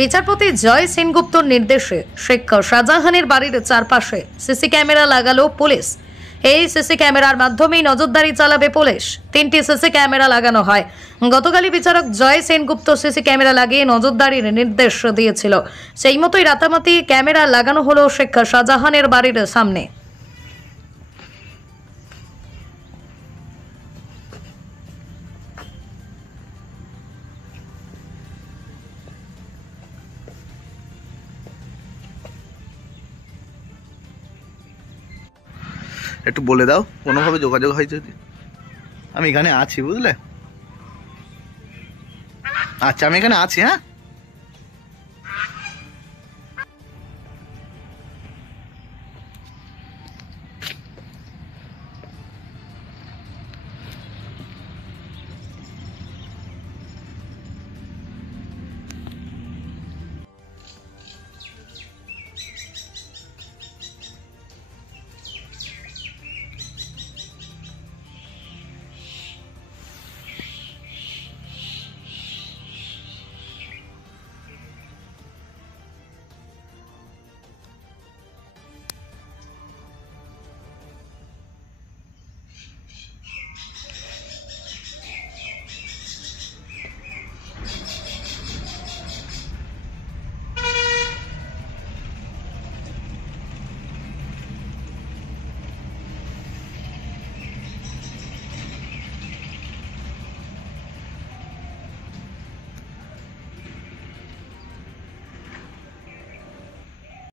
বিচারপতি জয় সেনগুপ্তর নির্দেশে শেখ শাহজাহানের বাড়ির চারপাশে সিসি ক্যামেরা লাগালো পুলিশ। এই সিসি ক্যামেরার মাধ্যমেই নজরদারি চালাবে পুলিশ। 3টি সিসি ক্যামেরা লাগানো হয়। গতকালই বিচারক জয় সেনগুপ্ত সিসি ক্যামেরা লাগিয়ে নজরদারির নির্দেশ দিয়েছিল। সেই মতোই রাতামাতি ক্যামেরা লাগানো হলো শেখ শাহজাহানের বাড়ির সামনে। একটু বলে দাও কোনোভাবে যোগাযোগ হয় যদি। আমি এখানে আছি, বুঝলে? আচ্ছা, আমি এখানে আছি। হ্যাঁ,